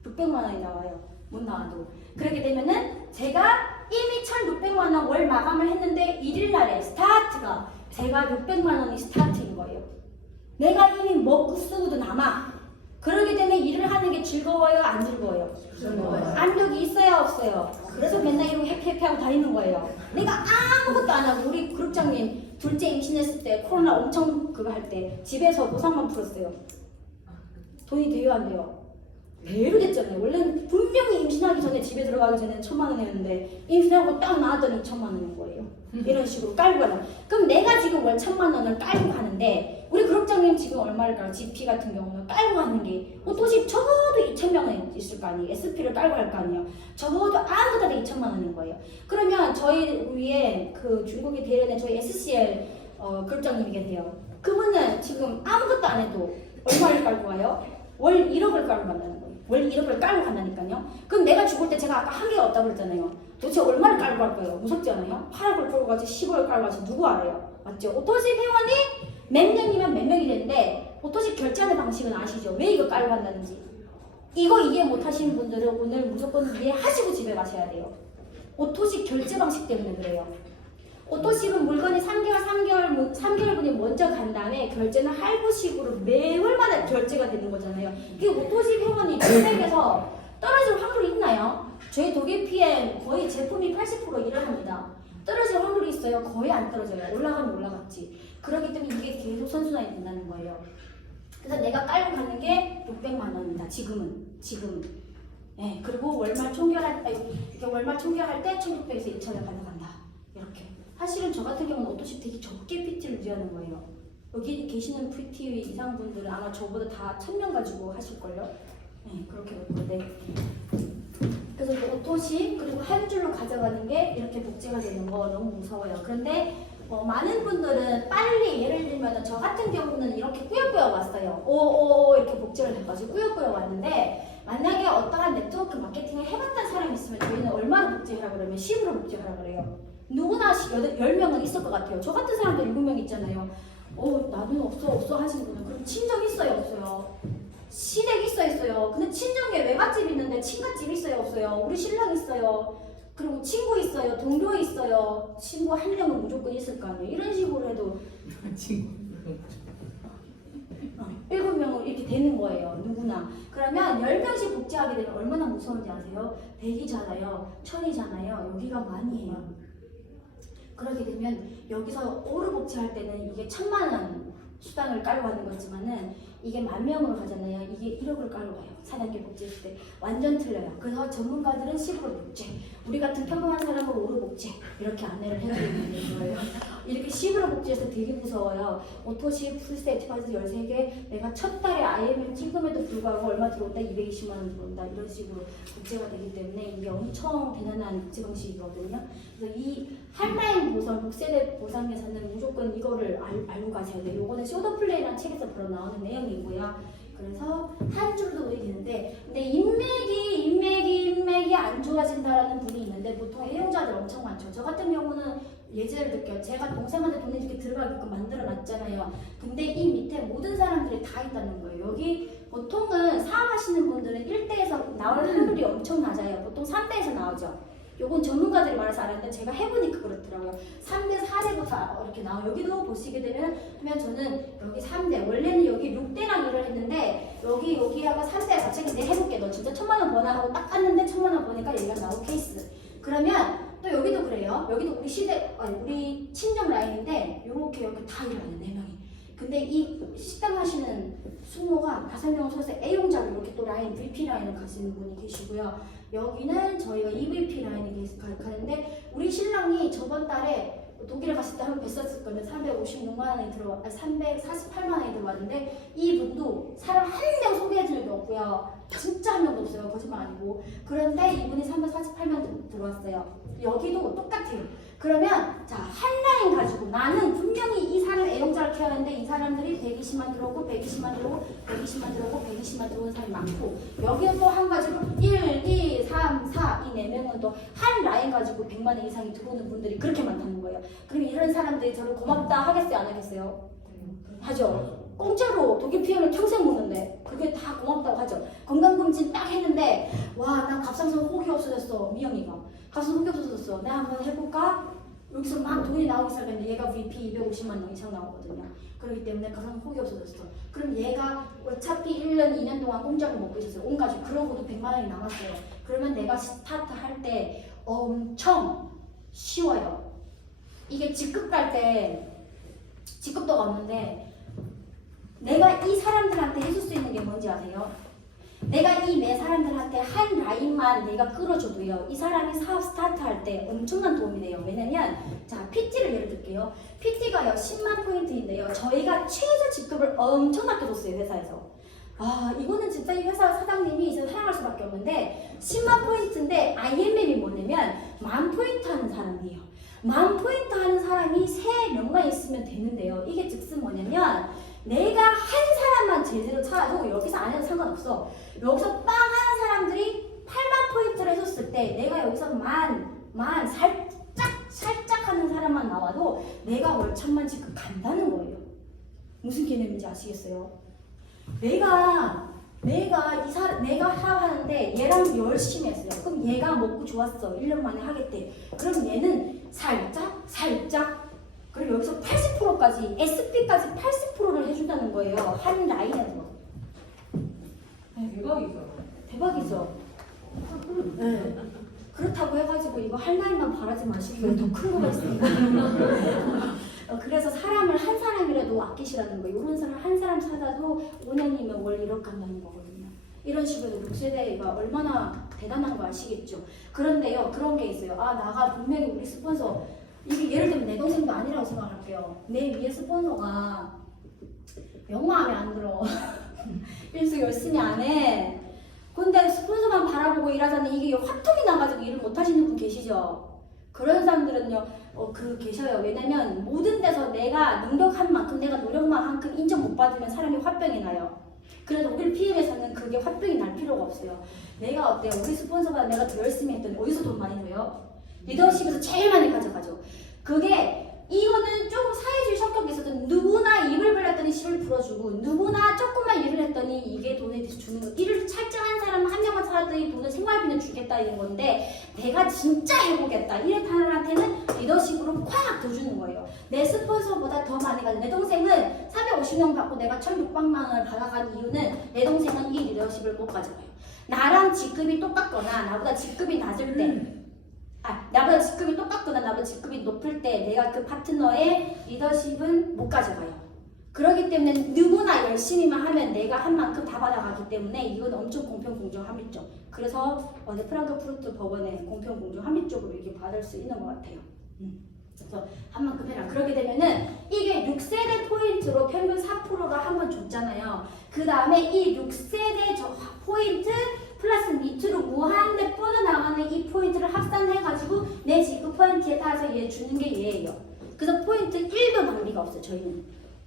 600만 원이 나와요. 못 나와도. 그렇게 되면은 제가 이미 1,600만 원 월 마감을 했는데 1일 날에 스타트가 제가 600만 원이 스타트인 거예요. 내가 이미 먹고 쓰고도 남아. 그러게 되면 일을 하는 게 즐거워요? 안 즐거워요? 즐거워요. 압력이 있어요? 없어요? 그래서 맨날 이러고 해피해피하고 다니는 거예요. 내가 아무것도 안 하고 우리 그룹장님 둘째 임신했을 때 코로나 엄청 그거 할 때 집에서 보상만 풀었어요. 돈이 돼요? 안 돼요? 배로 됐잖아요. 원래는 분명히 임신하기 전에 집에 들어가기 전에 1,000만 원이었는데 임신하고 딱 나왔더니 2,000만 원인 거예요. 이런 식으로 깔고 가는. 그럼 내가 지금 월 1,000만 원을 깔고 가는데 우리 그룹장님 지금 얼마를 깔고 GP 같은 경우는 깔고 가는 게 오토십 적어도 2,000명 있을 거 아니에요. SP를 깔고 갈 거 아니에요. 적어도 아무것도 다 2,000만 원인 거예요. 그러면 저희 위에 그 중국의 대련에 저희 SCL 그룹장님이 계세요. 그분은 지금 아무것도 안 해도 얼마를 깔고 가요? 월 1억을 깔고 간다는 거예요. 월 1억을 깔고 간다니까요. 그럼 내가 죽을 때 제가 아까 한계가 없다고 그랬잖아요. 도대체 얼마를 깔고 갈 거예요? 무섭지 않아요? 8억을 깔고 가지 10억을 깔고 가지 누구 알아요? 맞죠? 오토십 회원이 몇 명이면 몇 명이 되는데 오토십 결제하는 방식은 아시죠? 왜 이거 깔고 간다는지. 이거 이해 못하시는 분들은 오늘 무조건 이해하시고 집에 가셔야 돼요. 오토십 결제 방식 때문에 그래요. 오토십은 물건이 3개월분이 먼저 간 다음에 결제는 할부식으로 매월마다 결제가 되는 거잖아요. 그 오토십 회원이 금액에서 떨어질 확률이 있나요? 저희 독일 PM 거의 제품이 80% 일을 합니다. 떨어질 확률이 있어요? 거의 안 떨어져요. 올라가면 올라갔지. 그렇기 때문에 이게 계속 선순환이 된다는 거예요. 그래서 내가 깔고 가는 게 600만 원입니다. 지금은. 네, 그리고 월말 총결할 때 1,600에서 2,000을 가져간다. 이렇게. 사실은 저 같은 경우는 오토십 되게 적게 PT를 유지하는 거예요. 여기 계시는 PT 이상 분들은 아마 저보다 다 1,000명 가지고 하실걸요? 네, 그렇게 놓는데. 그래서 오토십 그리고 한 줄로 가져가는 게 이렇게 복제가 되는 거 너무 무서워요. 그런데 많은 분들은 빨리 예를 들면 저 같은 경우는 이렇게 꾸역꾸역 왔어요. 오 이렇게 복제를 해가지고 꾸역꾸역 왔는데 만약에 어떠한 네트워크 마케팅을 해봤던 사람이 있으면 저희는 얼마로 복제하라 그러면 10으로 복제하라 그래요. 누구나 10명은 있을 것 같아요. 저 같은 사람도 7명 있잖아요. 나는 없어 하시는 분은 그럼 친정 있어요 없어요? 시댁 있어요. 근데 친정에 외갓집 있는데 친갓집 있어요 없어요? 우리 신랑 있어요. 그리고 친구 있어요. 동료 있어요. 친구 한 명은 무조건 있을 거 아니에요. 이런 식으로 해도 7명은 이렇게 되는 거예요. 누구나. 그러면 10명씩 복제하게 되면 얼마나 무서운지 아세요? 100이잖아요. 1000이잖아요. 여기가 만이에요. 그렇게 되면 여기서 5로 복제할 때는 이게 1,000만 원 수당을 깔고 가는 거지만은 이게 10,000명으로 가잖아요. 이게 1억을 깔고 가요. 4단계 복제했을 때 완전 틀려요. 그래서 전문가들은 10으로 복제, 우리 같은 평범한 사람은 5로 복제 이렇게 안내를 해드리는 거예요. 이렇게 10으로 복제해서 되게 무서워요. 오토십 풀세트 파스 13개 내가 첫 달에 IMM 찍음에도 불구하고 얼마 들어온다? 220만 원 들어온다. 이런 식으로 복제가 되기 때문에 이게 엄청 대단한 복제 방식이거든요. 그래서 이 한라인 보상, 6세대 보상에서는 무조건 이거를 알고 가셔야 돼요. 요거는 쇼더 플레이라는 책에서 나오는 내용이고요. 그래서 한 줄도 돈이 되는데, 근데 인맥이 안 좋아진다라는 분이 있는데 보통 애용자들 엄청 많죠. 저 같은 경우는 예제를 들게요. 제가 동생한테 돈이 이렇게 들어가게끔 만들어 놨잖아요. 근데 이 밑에 모든 사람들이 다 있다는 거예요. 여기 보통은 사업하시는 분들은 1대에서 나올 확률이 엄청 낮아요. 보통 3대에서 나오죠. 요건 전문가들이 말해서 알았는데 제가 해보니까 그렇더라고요. 3대, 4대부터 이렇게 나와요. 여기도 보시게 되면 저는 여기 3대, 원래는 여기 6대랑 일을 했는데 여기하고 3대 같이 내 해볼게. 너 진짜 1,000만 원 버나 하고 딱 갔는데 1,000만 원 버니까 얘가 나온 케이스. 그러면 또 여기도 그래요. 여기도 우리 친정 라인인데 요렇게 여기 다 일어나요. 4명이. 근데 이 식당 하시는 숙모가 5명 소에서 A용자로 이렇게 또 라인, VP 라인을 가시는 분이 계시고요. 여기는 저희가 EVP 라인이 가는데 우리 신랑이 저번 달에 독일에 갔을 때 한번 뵀었을 거는 356만 원이 348만 원이 들어왔는데 이분도 사람 한 명 소개해 준 적이 없고요. 진짜 한 명도 없어요. 거짓말 아니고. 그런데 이분이 348만 들어왔어요. 여기도 똑같아요. 그러면 자, 한 라인 가지고 나는 분명히 이 사람 애용자를 케어하는데 이 사람들이 120만 들어오고 120만 들어오고 120만 들어오고 120만 들어오는 사람이 많고 여기는 또 한 가지로 1, 2, 3, 4 이 4명은 또 한 라인 가지고 100만 원 이상이 들어오는 분들이 그렇게 많다는 거예요. 그럼 이런 사람들이 저를 고맙다 하겠어요? 안 하겠어요? 하죠. 공짜로 독일 피해를 평생 먹는데 그게 다 고맙다고 하죠. 건강검진 딱 했는데 와, 나 갑상선 혹이 없어졌어. 미영이가 갑상선 혹이 없어졌어. 내가 한번 해볼까? 여기서 막 돈이 나오기 시작했는데 얘가 VP 250만 원 이상 나오거든요. 그렇기 때문에 갑상선 혹이 없어졌어. 그럼 얘가 어차피 1년, 2년 동안 공짜로 먹고 있었어요. 온 가족. 그러고도 100만 원이 남았어요. 그러면 내가 스타트 할 때 엄청 쉬워요. 이게 직급 갈 때 직급도가 없는데 내가 이 사람들한테 해줄 수 있는 게 뭔지 아세요? 내가 이 매 사람들한테 한 라인만 내가 끌어줘도요. 이 사람이 사업 스타트할 때 엄청난 도움이 돼요. 왜냐면 자, PT를 예를 들게요. PT가요 10만 포인트인데요. 저희가 최저 직급을 엄청 낮게 줬어요. 회사에서. 아, 이거는 진짜 이 회사 사장님이 이제 사용할 수밖에 없는데 10만 포인트인데 IMM이 뭐냐면 10,000포인트 하는 사람이에요. 10,000포인트 하는 사람이 3명만 있으면 되는데요. 이게 즉슨 뭐냐면 내가 한 사람만 제대로 찾아도 여기서 안 해도 상관없어. 여기서 빵 하는 사람들이 8만 포인트를 해줬을 때 내가 여기서 살짝 하는 사람만 나와도 내가 월 1,000만 지급 간다는 거예요. 무슨 개념인지 아시겠어요? 내가 사업하는데 얘랑 열심히 했어요. 그럼 얘가 먹고 좋았어. 1년 만에 하겠대. 그럼 얘는 살짝 그리고 여기서 80%까지 SP까지 80%를 해준다는 거예요. 한 라인에서. 대박이죠. 네. 그렇다고 해가지고 이거 한 라인만 바라지 마시고 더 큰 거가 있습니다. 그래서 사람을 한 사람이라도 아끼시라는 거예요. 이런 사람 한 사람 찾아도 5년이면 월 1억 간다는 거거든요. 이런 식으로 6세대가 얼마나 대단한 거 아시겠죠? 그런데요, 그런 게 있어요. 아, 나가 분명히 우리 스폰서 이게 예를 들면 내 동생도 아니라고 생각할게요. 내 위에 스폰서가 영 마음에 안 들어. 일수 열심히 안 해. 근데 스폰서만 바라보고 일하자니 이게 화통이 나가지고 일을 못 하시는 분 계시죠? 그런 사람들은요, 계셔요. 왜냐면 모든 데서 내가 능력한 만큼, 내가 노력만큼 인정 못 받으면 사람이 화병이 나요. 그래도 우리 PM에서는 그게 화병이 날 필요가 없어요. 내가 어때요? 우리 스폰서보다 내가 더 열심히 했더니 어디서 돈 많이 줘요? 리더십에서 제일 많이 가져가죠. 이거는 조금 사회주의 성격이 있어도 누구나 입을 벌렸더니 씨를 풀어주고 누구나 조금만 일을 했더니 이게 돈에 주는 거. 일을 찰정한 사람 한 명만 찾았더니 돈을 생활비는 주겠다 이런 건데 내가 진짜 해보겠다 이런 사람한테는 리더십으로 콱 더 주는 거예요. 내 스폰서보다 더 많이 가는 내 동생은 350명 받고 내가 1,600만 원을 받아간 이유는 내 동생은 이 리더십을 못 가져가요. 나랑 직급이 똑같거나 나보다 직급이 낮을 때 나보다 직급이 똑같거나 나보다 직급이 높을 때 내가 그 파트너의 리더십은 못 가져가요. 그렇기 때문에 누구나 열심히만 하면 내가 한 만큼 다 받아가기 때문에 이건 엄청 공평, 공정, 합리적. 그래서 프랑크푸르트 법원에 공평, 공정, 합리적으로 이렇게 받을 수 있는 것 같아요. 그래서 한 만큼 해라. 그렇게 되면은 이게 6세대 포인트로 평균 4%를 한번 줬잖아요. 그 다음에 이 6세대 포인트 플러스 밑으로 무한대 뻗어나가는 이 포인트를 합산해가지고 내 지급 포인트에 따라서 얘 주는 게 얘예요. 그래서 포인트 1도 낭비가 없어요. 저희는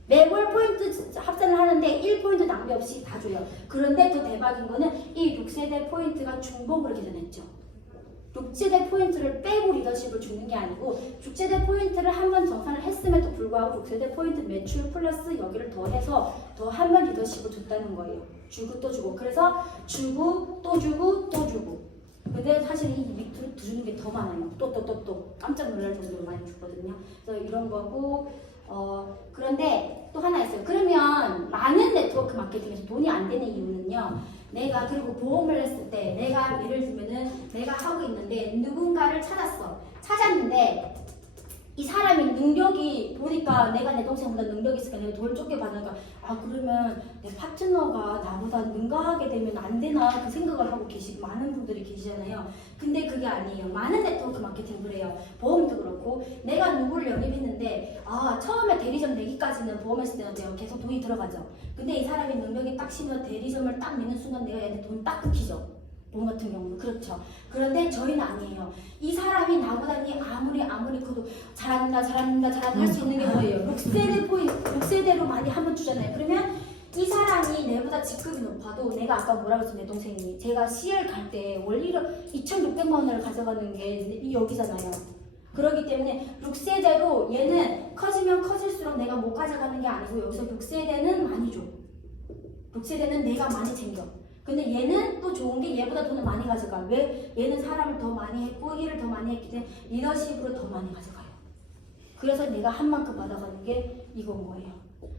매월 포인트 합산을 하는데 1포인트 낭비 없이 다 줘요. 그런데 더 대박인 거는 이 6세대 포인트가 중복을 계산했죠. 6세대 포인트를 빼고 리더십을 주는 게 아니고 6세대 포인트를 한 번 정산을 했음에도 불구하고 6세대 포인트 매출 플러스 여기를 더해서 더 한 번 리더십을 줬다는 거예요. 주고 또 주고. 그래서 주고 또 주고 또 주고. 근데 사실 이 밑으로 주는 게 더 많아요. 또 깜짝 놀랄 정도로 많이 주거든요. 그래서 이런 거고 그런데 또 하나 있어요. 그러면 많은 네트워크 마케팅에서 돈이 안 되는 이유는요. 내가 그리고 보험을 했을 때 내가 예를 들면은 내가 하고 있는데 누군가를 찾았는데 이 사람이 능력이 보니까 내가 내 동생보다 능력이 있으니까 내가 돈을 적게 받으니까 그러면 내 파트너가 나보다 능가하게 되면 안 되나 그 생각을 하고 많은 분들이 계시잖아요. 근데 그게 아니에요. 많은 네트워크 마케팅 그래요. 보험도 그렇고 내가 누구를 영입했는데 처음에 대리점 내기까지는 보험했을 때는 돼요. 계속 돈이 들어가죠. 근데 이 사람이 능력이 딱 심해서 대리점을 딱 내는 순간 내가 얘한테 돈 딱 끊기죠. 보험 같은 경우는 그렇죠. 그런데 저희는 아니에요. 이 사람이 나보다니 아무리 커도 잘한다 할 수 있는 게 뭐예요? 6세대 포인트, 6세대로 많이 한번 주잖아요. 그러면 이 사람이 내보다 직급이 높아도 내가 아까 뭐라고 했어 내 동생이 제가 CL 갈 때 월리로 2,600만 원을 가져가는 게 여기잖아요. 그렇기 때문에 6세대로 얘는 커지면 커질수록 내가 못 가져가는 게 아니고 여기서 6세대는 많이 줘. 6세대는 내가 많이 챙겨. 근데 얘는 또 좋은 게 얘보다 돈을 많이 가져가. 왜? 얘는 사람을 더 많이 했고 일을 더 많이 했기 때문에 리더십으로 더 많이 가져가요. 그래서 내가 한 만큼 받아가는 게 이건 거예요.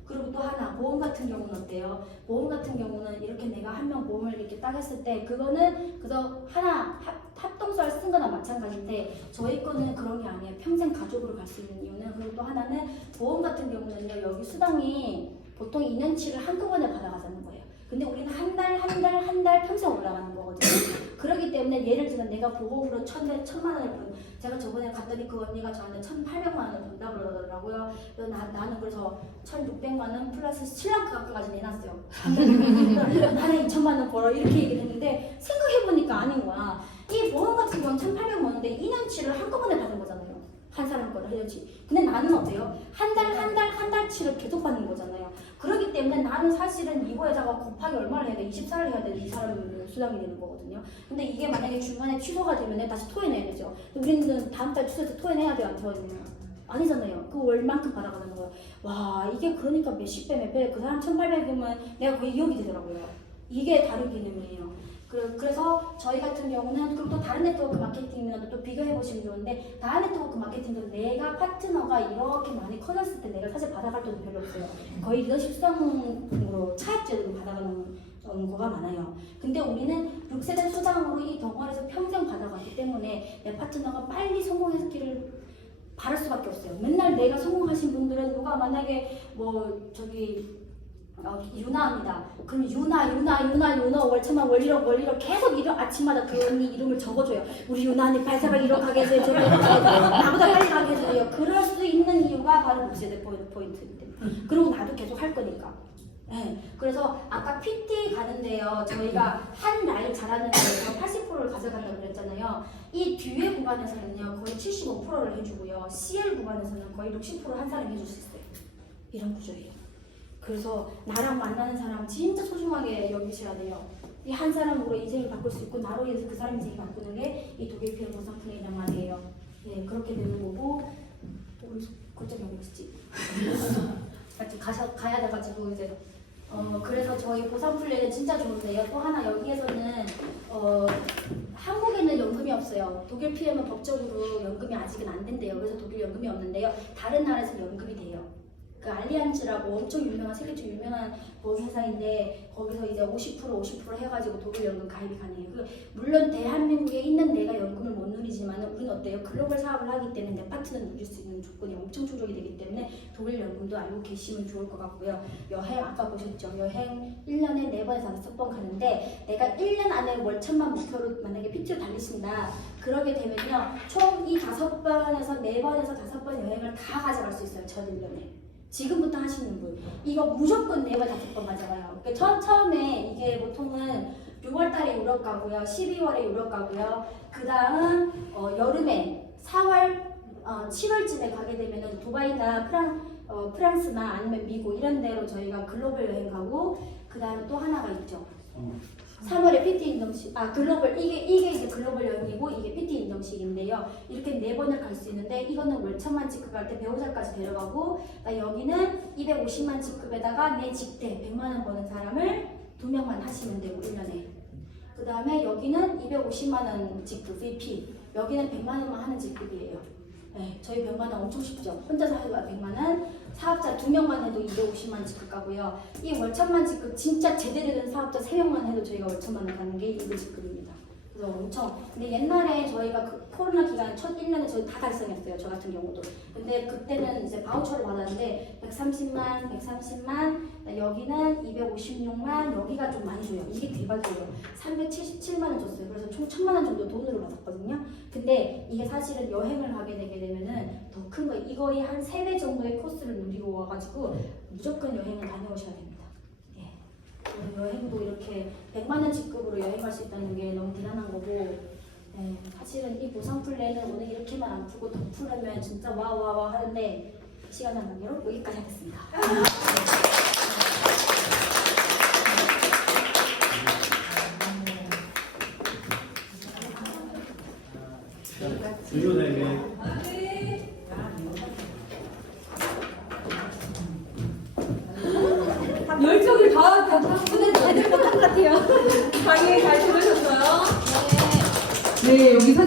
그리고 또 하나 보험 같은 경우는 어때요? 보험 같은 경우는 이렇게 내가 한 명 보험을 이렇게 딱 했을 때 그거는 그래서 하나 합동서를 쓴 거나 마찬가지인데 저희 거는 그런 게 아니에요. 평생 가족으로 갈 수 있는 이유는 그리고 또 하나는 보험 같은 경우는요. 여기 수당이 보통 2년치를 한꺼번에 받아가자는 거예요. 근데 우리는 한 달 평생 올라가는 거거든요. 그렇기 때문에 예를 들면 내가 보험으로 1,000만 원을 번 제가 저번에 갔더니 그 언니가 저한테 1,800만 원을 번다 그러더라고요. 나는 그래서 1,600만 원 플러스 신랑크 학교까지 내놨어요. 나는 2,000만 원 벌어 이렇게 얘기를 했는데 생각해보니까 아닌 거야. 이 보험 같은 경우는 1,800만 원인데 2년치를 한꺼번에 받은 거잖아요. 한 사람 거를 해야지. 근데 나는 어때요? 한 달치를 계속 받는 거잖아요. 그렇기 때문에 나는 사실은 이거에다가 곱하기 얼마를 해야 돼? 24를 해야 돼. 이 사람 수당이 되는 거거든요. 근데 이게 만약에 중간에 취소가 되면 다시 토해내야 되죠. 우리는 다음 달 취소해서 토해내야 돼요? 안 토해내요? 아니잖아요. 그 월만큼 받아가는 거예요. 와, 이게 그러니까 몇십 배, 몇 배. 그 사람 1,800이면 내가 거의 2억이 되더라고요. 이게 다른 개념이에요. 그래서 저희 같은 경우는 그리고 또 다른 네트워크 마케팅이랑 또 비교해 보시면 좋은데 다른 네트워크 마케팅도 내가 파트너가 이렇게 많이 커졌을 때 내가 사실 받아갈 돈은 별로 없어요. 거의 리더십 수당으로 차액제로 받아가는 거가 많아요. 근데 우리는 6세대 수당으로 이 덩어리에서 평생 받아갔기 때문에 내 파트너가 빨리 성공했기를 바랄 수밖에 없어요. 맨날 내가 성공하신 분들은 누가 만약에 유나입니다. 그럼 유나 월천만 월일억 계속 아침마다 그 언니 이름을 적어줘요. 우리 유나 언니 발사가 1억 가게 해줘요. 나보다 빨리 가게 해줘요. 그럴 수 있는 이유가 바로 6세대 포인트인데. 그리고 나도 계속 할 거니까. 네. 그래서 아까 PT 가는데요. 저희가 한 라인 잘하는 데에서 80%를 가져간다고 그랬잖아요. 이 뒤에 구간에서는요. 거의 75%를 해주고요. CL 구간에서는 거의 60%한 사람이 해줄 수 있어요. 이런 구조예요. 그래서 나랑 만나는 사람 진짜 소중하게 여기셔야 돼요. 이 한 사람으로 인생을 바꿀 수 있고 나로 인해서 그 사람 인생을 바꾸는 게 이 독일 피해 보상 플레이란 말이에요. 네, 그렇게 되는 거고 우리 그쪽 여기 있지. 가야 돼가지고 이제 그래서 저희 보상 플레이는 진짜 좋은데요. 또 하나 여기에서는 한국에는 연금이 없어요. 독일 피해는 법적으로 연금이 아직은 안 된대요. 그래서 독일 연금이 없는데요. 다른 나라에서 연금이 돼요. 그 알리안즈라고 엄청 유명한 세계 중 유명한 보험회사인데 거기서 이제 50% 해가지고 독일 연금 가입이 가능해요. 물론 대한민국에 있는 내가 연금을 못 누리지만 우리는 어때요? 글로벌 사업을 하기 때문에 내 파트너를 누릴 수 있는 조건이 엄청 충족이 되기 때문에 독일 연금도 알고 계시면 좋을 것 같고요. 여행 아까 보셨죠? 여행 1년에 4번에서 5번 가는데 내가 1년 안에 월 1,000만 목표로 만약에 PT를 달리신다. 그러게 되면요. 총 이 5번에서 4번에서 5번 여행을 다 가져갈 수 있어요. 전 1년에. 지금부터 하시는 분 이거 무조건 4번 5번 가져가요. 그러니까 처음에 이게 보통은 6월달에 유럽 가고요, 12월에 유럽 가고요. 그 다음 여름에 4월 7월쯤에 가게 되면은 두바이나 프랑스나 아니면 미국 이런 데로 저희가 글로벌 여행 가고 그 다음에 또 하나가 있죠. 3월에 PT 인정식, 글로벌, 이게 이제 글로벌 여행이고 이게 PT 인정식인데요. 이렇게 4번을 갈 수 있는데 이거는 월천만 직급할 때 배우자까지 데려가고 여기는 250만 직급에다가 내 직대 100만 원 버는 사람을 2명만 하시면 되고 1년에. 그 다음에 여기는 250만 원 직급 VP, 여기는 100만 원만 하는 직급이에요. 네, 저희 100만 원 엄청 쉽죠. 혼자서 해도 100만 원, 사업자 2명만 해도 250만 직급 가고요. 이 월천만 직급 진짜 제대로 된 사업자 3명만 해도 저희가 월천만 원 가는 게 이 직급입니다. 그래서 엄청. 근데 옛날에 저희가 그 코로나 기간 첫 1년에 저희 다 달성했어요. 저 같은 경우도. 근데 그때는 이제 바우처를 받았는데 130만, 130만, 여기는 256만, 여기가 좀 많이 줘요. 이게 대박이에요. 377만 원 줬어요. 그래서 총 1000만 원 정도 돈으로 받았거든요. 근데 이게 사실은 여행을 가게 되게 되면은 더 큰 거예요. 이거의 한 3배 정도의 코스를 누리고 와가지고 무조건 여행을 다녀오셔야 됩니다. 여행도 이렇게 100만 원 직급으로 여행할 수 있다는 게 너무 대단한 거고, 사실은 이 보상 플랜을 오늘 이렇게만 안 풀고 더 풀려면 진짜 와와와 하는데 시간 관계로 여기까지 하겠습니다. 열정이 다 근데 애들 못한 것 같아요. 강의 잘 들으셨어요? 네, 여기 사진